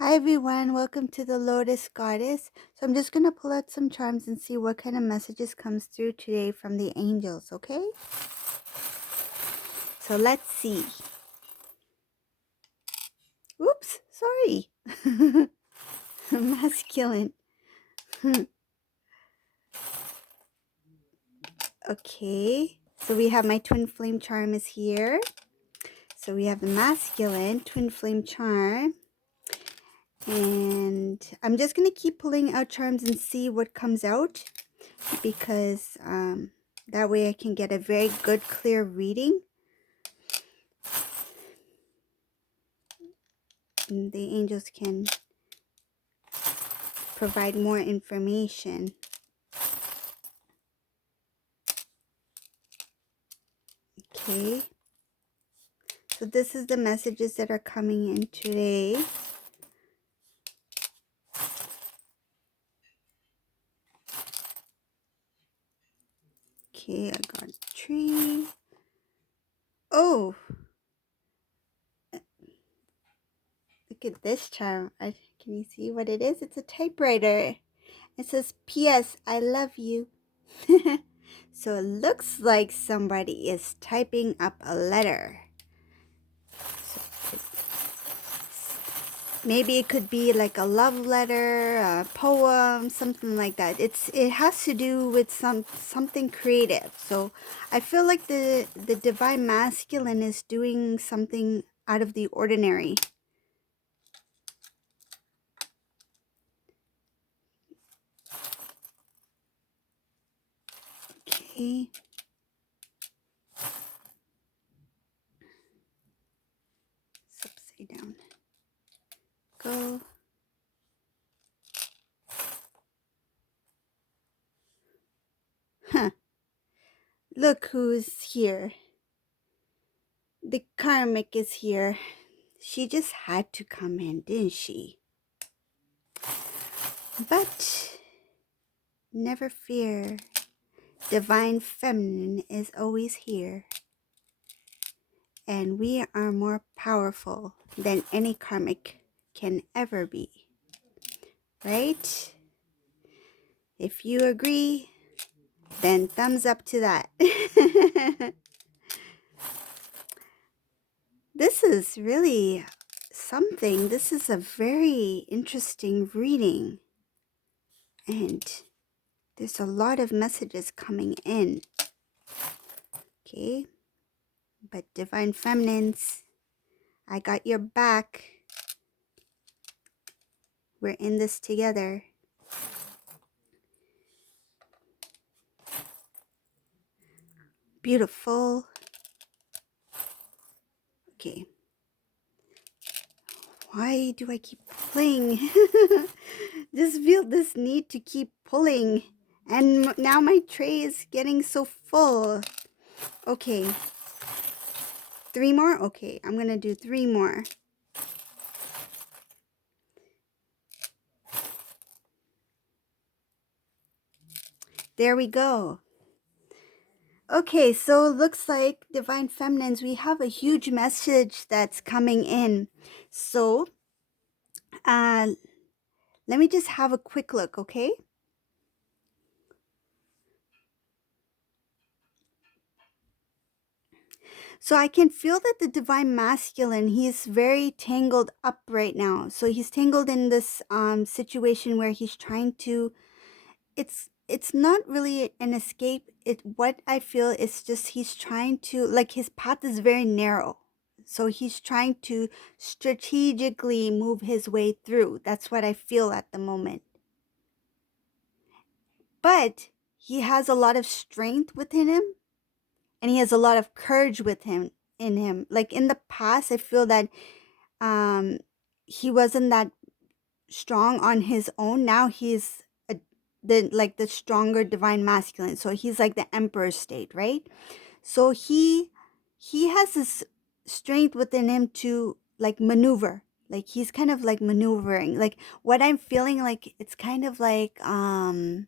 Hi everyone, welcome to the Lotus Goddess. So I'm just going to pull out some charms and see what kind of messages comes through today from the angels, okay? So let's see. Oops, sorry. Masculine. Okay, so we have my twin flame charm is here. So we have the masculine twin flame charm. And I'm just going to keep pulling out charms and see what comes out, because that way I can get a very good, clear reading. And the angels can provide more information. Okay. So this is the messages that are coming in today. Okay, I got a tree. Oh, look at this charm. Can you see what it is? It's a typewriter. It says, P.S. I love you. So it looks like somebody is typing up a letter. So maybe it could be like a love letter, a poem, something like that. It has to do with something creative. So I feel like the divine masculine is doing something out of the ordinary. Okay. It's upside down. Go. Huh. Look who's here. The Karmic is here. She just had to come in, didn't she? But never fear. Divine Feminine is always here. And we are more powerful than any karmic can ever be. Right? If you agree, then thumbs up to that. This is really something. This is a very interesting reading. And there's a lot of messages coming in. Okay? But Divine Feminines, I got your back. We're in this together. Beautiful. Okay. Why do I keep pulling? Just feel this need to keep pulling. And now my tray is getting so full. Okay. 3 more? Okay, I'm going to do 3 more. There we go. Okay, so it looks like Divine Feminines, we have a huge message that's coming in. So, let me just have a quick look, okay? So I can feel that the Divine Masculine, he's very tangled up right now. So he's tangled in this situation where he's trying to, it's not really an escape. What I feel is just he's trying to, like, his path is very narrow. So he's trying to strategically move his way through. That's what I feel at the moment. But he has a lot of strength within him, and he has a lot of courage with him in him. Like in the past, I feel that he wasn't that strong on his own. Now he's the stronger divine masculine. So he's like the emperor state, right? So he has this strength within him to like maneuver. Like he's kind of like maneuvering. Like what I'm feeling like, it's kind of like I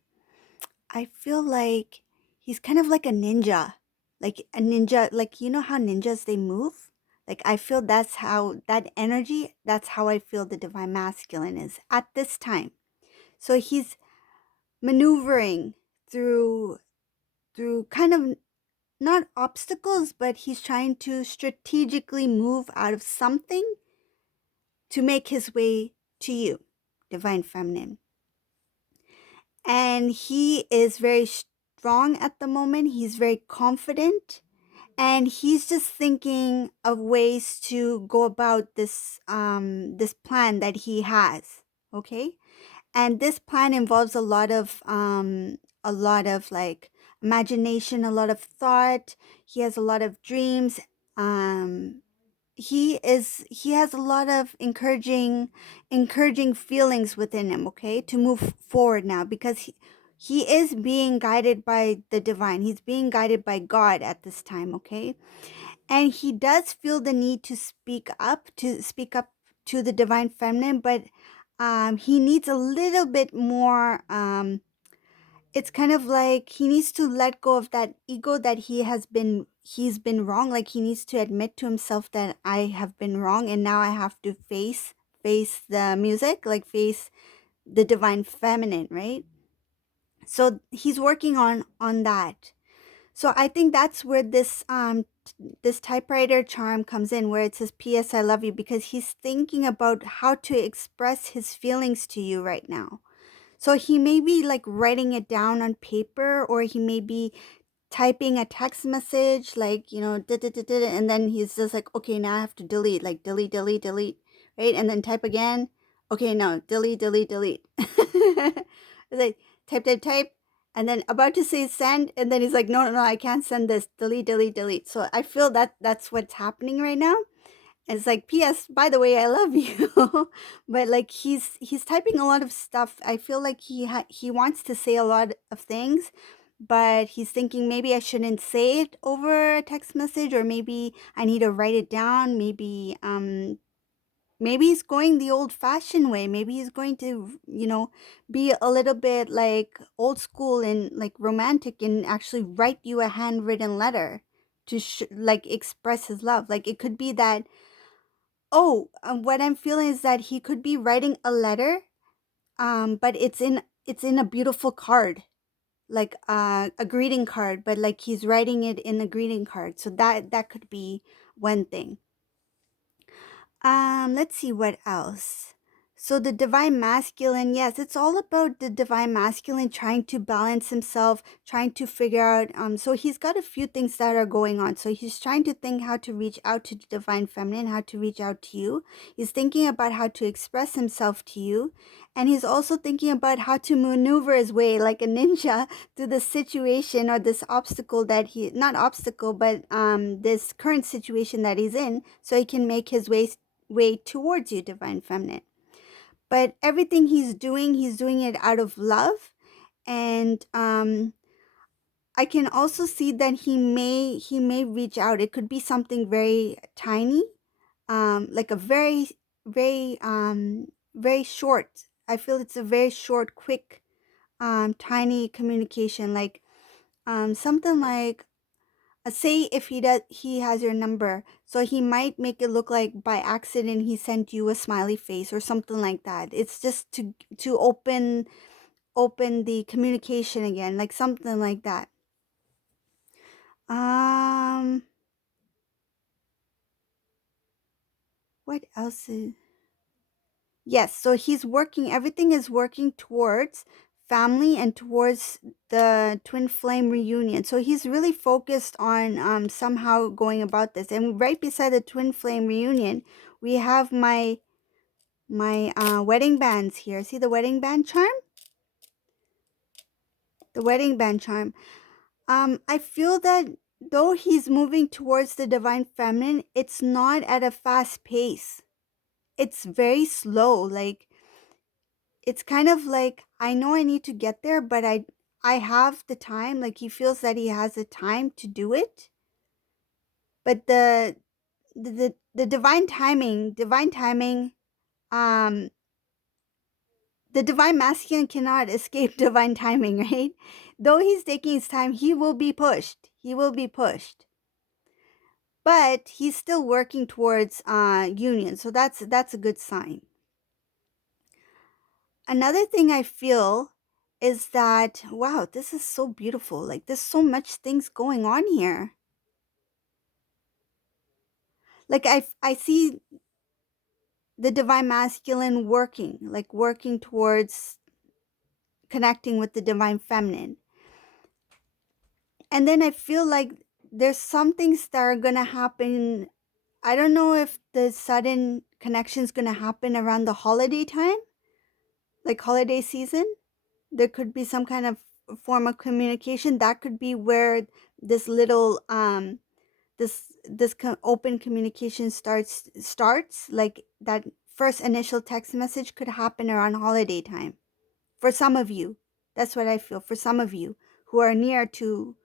feel like he's kind of like a ninja. Like a ninja, like you know how ninjas they move? Like I feel that's how that energy, that's how I feel the divine masculine is at this time. So he's maneuvering through kind of not obstacles, but he's trying to strategically move out of something to make his way to you, divine feminine. And he is very strong at the moment. He's very confident, and he's just thinking of ways to go about this plan that he has. Okay, and this plan involves a lot of like imagination, a lot of thought. He has a lot of dreams. um he has a lot of encouraging feelings within him, okay, to move forward now, because he is being guided by the divine. He's being guided by God at this time, okay? And he does feel the need to speak up to the divine feminine, but he needs a little bit more. It's kind of like he needs to let go of that ego that he's been wrong. Like he needs to admit to himself that I have been wrong, and now I have to face the music, like face the divine feminine, right? So he's working on that. So I think that's where this typewriter charm comes in, where it says PS I love you, because he's thinking about how to express his feelings to you right now. So he may be like writing it down on paper, or he may be typing a text message, like, and then he's just like, okay, now I have to delete, like delete, delete, delete, right? And then type again. Okay, no, delete, delete, delete. It's like type, type, type, and then about to say send, and then he's like, no, no, no, I can't send this. Delete, delete, delete. So I feel that that's what's happening right now. It's like, P.S. By the way, I love you. But like he's typing a lot of stuff. I feel like he wants to say a lot of things, but he's thinking maybe I shouldn't say it over a text message, or maybe I need to write it down. Maybe he's going the old fashioned way. Maybe he's going to, be a little bit like old school and like romantic, and actually write you a handwritten letter to like express his love. Like it could be that, oh, what I'm feeling is that he could be writing a letter, but it's in a beautiful card, like a greeting card, but like he's writing it in a greeting card. So that could be one thing. Let's see what else. So the divine masculine, yes, it's all about the divine masculine trying to balance himself, trying to figure out. So he's got a few things that are going on. So he's trying to think how to reach out to the divine feminine, how to reach out to you. He's thinking about how to express himself to you, and he's also thinking about how to maneuver his way like a ninja through the situation, or this obstacle that he not obstacle, but this current situation that he's in, so he can make his way towards you, divine feminine. But everything he's doing it out of love. And I can also see that he may reach out. It could be something very tiny, like a very short. I feel it's a very short, quick, tiny communication, like something like, say if he has your number, so he might make it look like by accident he sent you a smiley face or something like that. It's just to open the communication again, like something like that. um what else is, yes, so he's working, everything is working towards family and towards the twin flame reunion. So he's really focused on somehow going about this. And right beside the twin flame reunion, we have my wedding bands here. See the wedding band charm? The wedding band charm. I feel that though he's moving towards the divine feminine, it's not at a fast pace. It's very slow. Like it's kind of like, I know I need to get there, but I have the time. Like he feels that he has the time to do it. But the divine timing, um the divine masculine cannot escape divine timing, right? Though he's taking his time, he will be pushed. He will be pushed. but he's still working towards union, so that's a good sign. Another thing I feel is that, wow, this is so beautiful. Like, there's so much things going on here. Like, I see the divine masculine working, like working towards connecting with the divine feminine. And then I feel like there's some things that are going to happen. I don't know if the sudden connection is going to happen around the holiday time, like holiday season. There could be some kind of form of communication. That could be where this little open communication starts, like that first initial text message could happen around holiday time. For some of you, that's what I feel. For some of you who are near to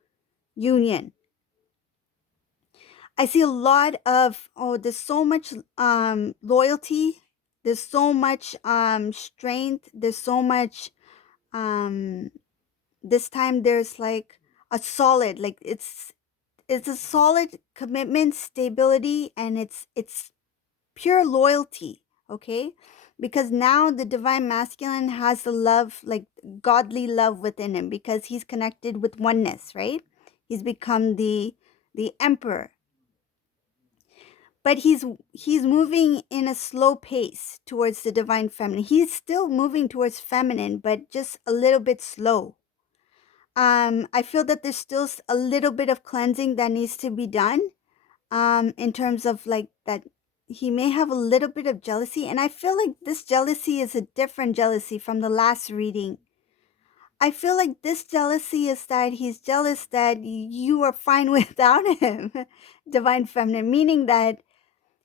union, I see a lot of, oh, there's so much loyalty, there's so much strength, there's so much um this time there's like a solid, like it's a solid commitment, stability, and it's pure loyalty, okay? Because now the divine masculine has the love, like godly love within him, because he's connected with oneness, right? He's become the emperor. But he's moving in a slow pace towards the divine feminine. He's still moving towards feminine, but just a little bit slow. I feel that there's still a little bit of cleansing that needs to be done, in terms of like that he may have a little bit of jealousy, and I feel like this jealousy is a different jealousy from the last reading. I feel like this jealousy is that he's jealous that you are fine without him, divine feminine, meaning that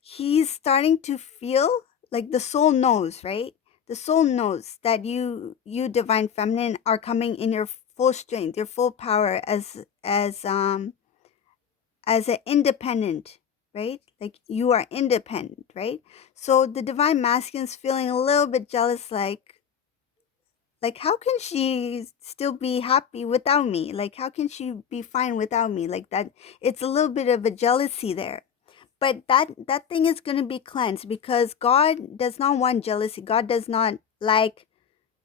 he's starting to feel like the soul knows, right? The soul knows that you divine feminine are coming in your full strength, your full power as an independent, right? Like you are independent, right? So the divine masculine's feeling a little bit jealous, like how can she still be happy without me? Like how can she be fine without me? Like that, it's a little bit of a jealousy there. But that thing is going to be cleansed, because God does not want jealousy. God does not like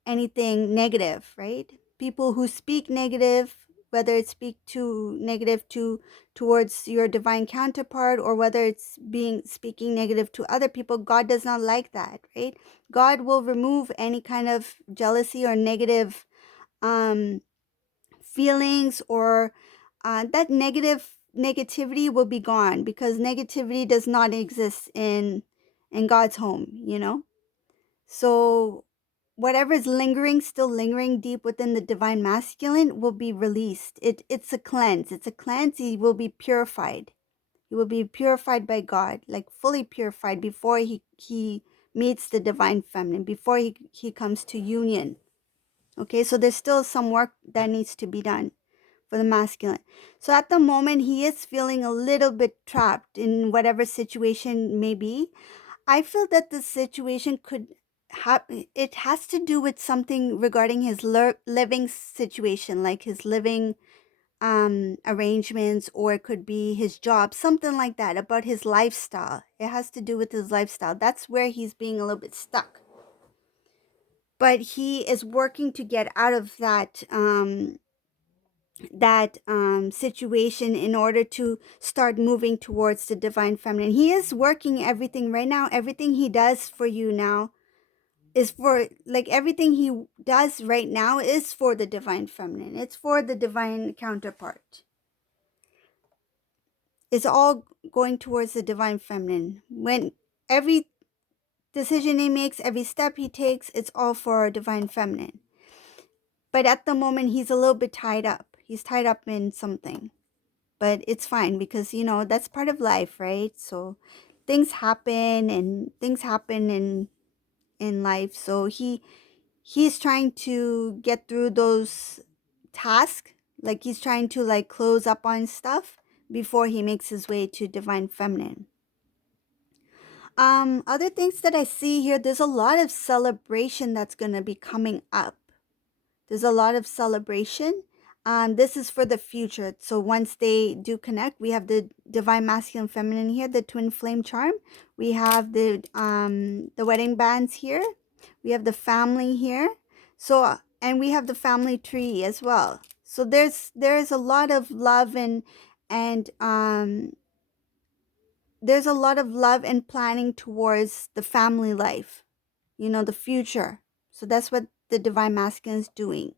anything negative, right? People who speak negative, whether it's speak to negative to towards your divine counterpart, or whether it's being speaking negative to other people, God does not like that, right? God will remove any kind of jealousy or negative um feelings, or that negativity will be gone, because negativity does not exist in God's home, you know. So whatever is lingering, still lingering deep within the divine masculine, will be released. It's a cleanse. It's a cleanse. He will be purified. He will be purified by God, like fully purified, before he meets the divine feminine, before he comes to union. Okay, so there's still some work that needs to be done for the masculine. So at the moment, he is feeling a little bit trapped in whatever situation may be. I feel that the situation could have, it has to do with something regarding his living situation, like his living arrangements, or it could be his job, something like that, about his lifestyle. It has to do with his lifestyle. That's where he's being a little bit stuck. But he is working to get out of that situation in order to start moving towards the divine feminine. He is working everything right now. Everything he does for you now is for, like, everything he does right now is for the divine feminine. It's for the divine counterpart. It's all going towards the divine feminine. When every decision he makes, every step he takes, it's all for our divine feminine. But at the moment, he's a little bit tied up. He's tied up in something. But it's fine, because, you know, that's part of life, right? So things happen, and things happen in life. So he's trying to get through those tasks. Like he's trying to like close up on stuff before he makes his way to divine feminine. Other things that I see here, there's a lot of celebration that's going to be coming up. There's a lot of celebration. This is for the future. So once they do connect, we have the divine masculine feminine here, the twin flame charm. We have the wedding bands here. We have the family here. So and we have the family tree as well. So there's a lot of love and there's a lot of love and planning towards the family life, the future. So that's what the divine masculine is doing.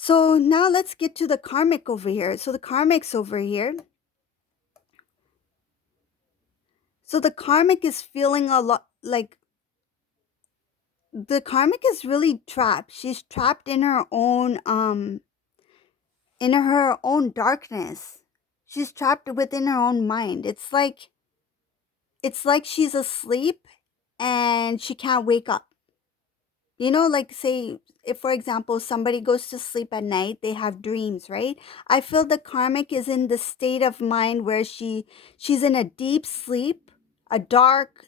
So now let's get to the karmic over here. So the karmic's over here. So the karmic is feeling a lot like the karmic is really trapped. She's trapped in her own darkness. She's trapped within her own mind. It's like she's asleep and she can't wake up. Like say if for example somebody goes to sleep at night, they have dreams, right? I feel the karmic is in the state of mind where she's in a deep sleep, a dark,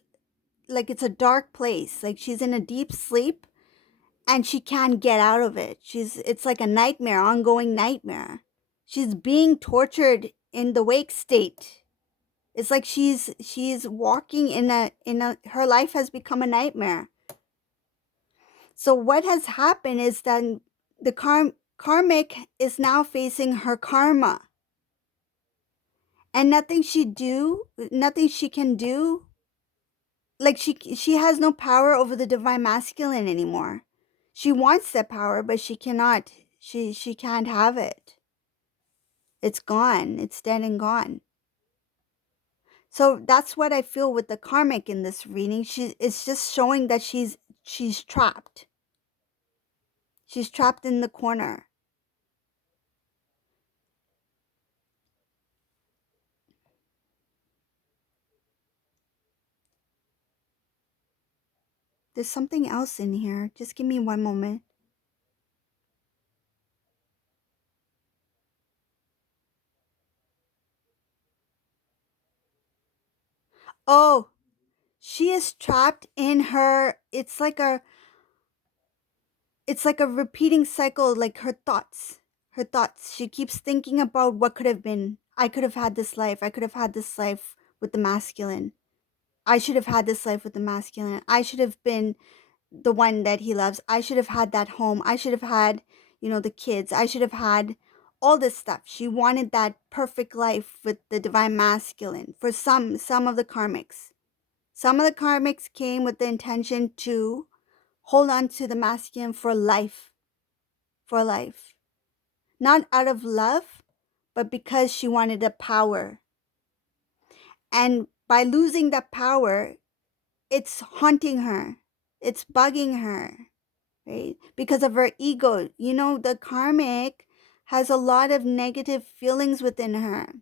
like it's a dark place, like she's in a deep sleep and she can't get out of it. It's like a nightmare, ongoing nightmare. She's being tortured in the wake state. It's like she's walking in a her life has become a nightmare. So what has happened is that the karmic is now facing her karma, and nothing she can do, like she has no power over the divine masculine anymore. She wants that power, but she cannot. She can't have it. It's gone. It's dead and gone. So that's what I feel with the karmic in this reading. It's just showing that she's trapped. She's trapped in the corner. There's something else in here. Just give me one moment. Oh, she is trapped in her it's like a repeating cycle, like her thoughts. Her thoughts. She keeps thinking about what could have been. I could have had this life. I could have had this life with the masculine. I should have had this life with the masculine. I should have been the one that he loves. I should have had that home. I should have had, the kids. I should have had all this stuff. She wanted that perfect life with the divine masculine. For some of the karmics. Some of the karmics came with the intention to hold on to the masculine for life. For life. Not out of love, but because she wanted the power. And by losing that power, it's haunting her. It's bugging her, right? Because of her ego. The karmic has a lot of negative feelings within her.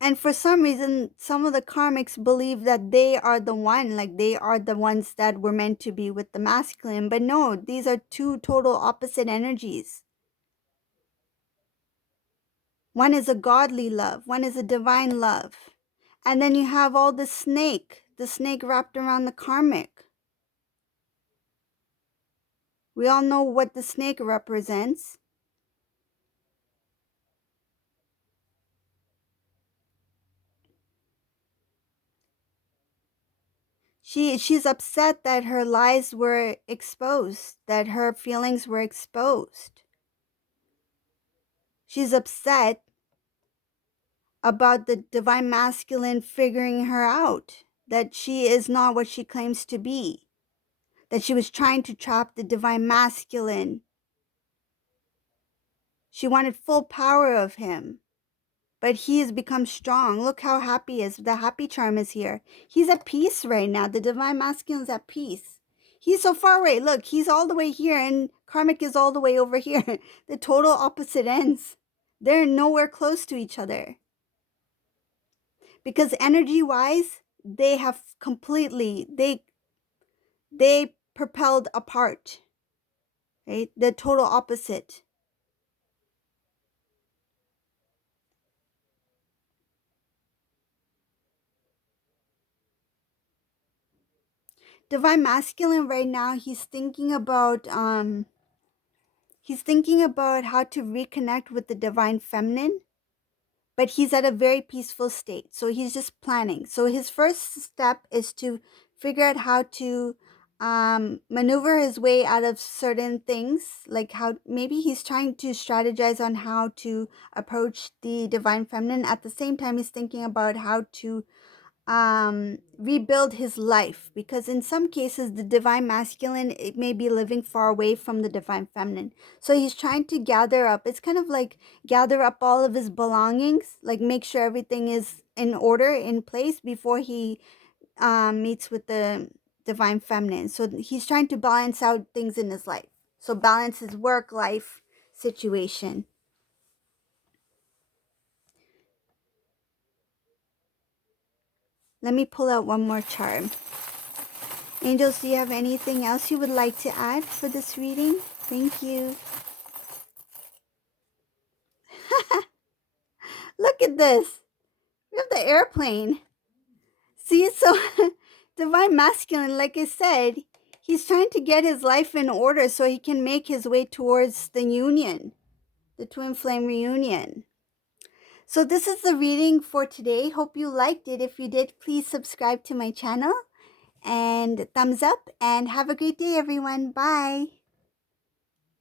And for some reason, some of the karmics believe that they are the one, like they are the ones that were meant to be with the masculine. But no, these are two total opposite energies. One is a godly love, one is a divine love. And then you have all the snake wrapped around the karmic. We all know what the snake represents. She's upset that her lies were exposed, that her feelings were exposed. She's upset about the divine masculine figuring her out, that she is not what she claims to be, that she was trying to trap the divine masculine. She wanted full power of him, but he has become strong. Look how happy he is. The happy charm is here. He's at peace right now. The divine masculine is at peace. He's so far away. Look, he's all the way here, and karmic is all the way over here. The total opposite ends. They're nowhere close to each other. Because energy-wise, they have completely, they propelled apart. Right? The total opposite. Divine masculine right now, he's thinking about how to reconnect with the divine feminine, but he's at a very peaceful state. So he's just planning. So his first step is to figure out how to maneuver his way out of certain things, like how maybe he's trying to strategize on how to approach the divine feminine. At the same time, he's thinking about how to rebuild his life, because in some cases the divine masculine, it may be living far away from the divine feminine. So he's trying to gather up, it's kind of like gather up all of his belongings, like make sure everything is in order, in place, before he meets with the divine feminine. So he's trying to balance out things in his life, so balance his work life situation. Let me pull out one more chart. Angels, do you have anything else you would like to add for this reading? Thank you. Look at this. We have the airplane. See, so divine masculine, like I said, he's trying to get his life in order so he can make his way towards the union, the twin flame reunion. So this is the reading for today. Hope you liked it. If you did, please subscribe to my channel and thumbs up, and have a great day, everyone. Bye.